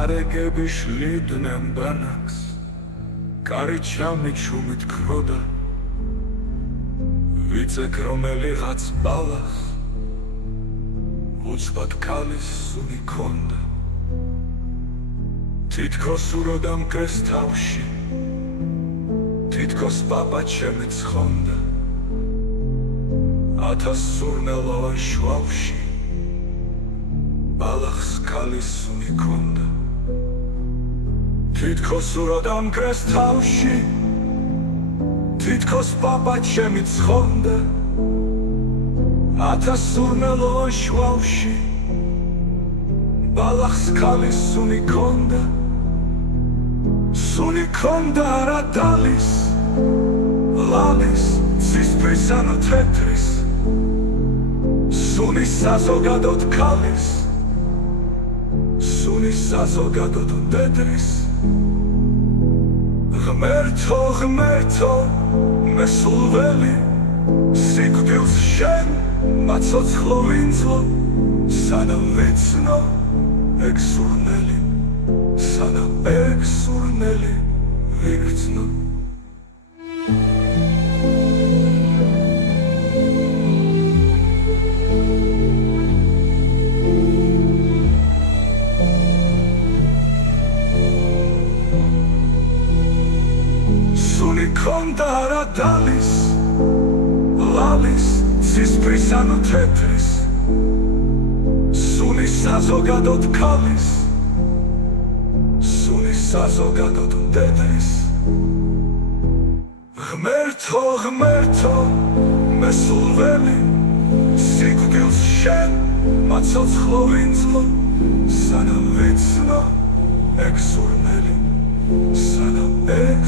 არეგები შლიდნენ ბანაკს, კარიჩამი ჩუმით ქროდა, ვიცეკ რომელიღაც ბალახს, უცბად ქალის სუნი ქონდა. თითქოს უროდა მკრეს თავში, თითქოს პაპა ჩემი ცხონდა. 1000 სურნელოვან შუავში ბალახს ქალის სუნი ქონდა. თითქოს უროდა მკრეს თავში, თითქოს პაპა ჩემი ცხონდა. 1000 სურნელოვან შუავში ბალახს ქალის სუნი ქონდა. სუნი ქონდა არა დალის, ლალის, ცისფრის ანუ თეთრის, სუნი საზოგადოდ ქალის, სუნი საზოგადოდ მდედრის. ღმერთო, ღმერთო, მესულველი, სიკვდილს შენ მაცოცხლო ვინძლო, სანამ ვეცნო ეგ სურნელი, სანამ ეგ სურნელი ვიგრძნო. სუნი ქონდა არა დალის, ლალის, ცისფრის ანუ თეთრის, სუნი საზოგადოდ ქალის, სუნი საზოგადოდ მდედრის. ღმერთო, ღმერთო, მესულველი, სიკვდილს შენ მაცოცხლო ვინძლო, სანამ ვეცნო ეგ სურნელი, სანამ ეგ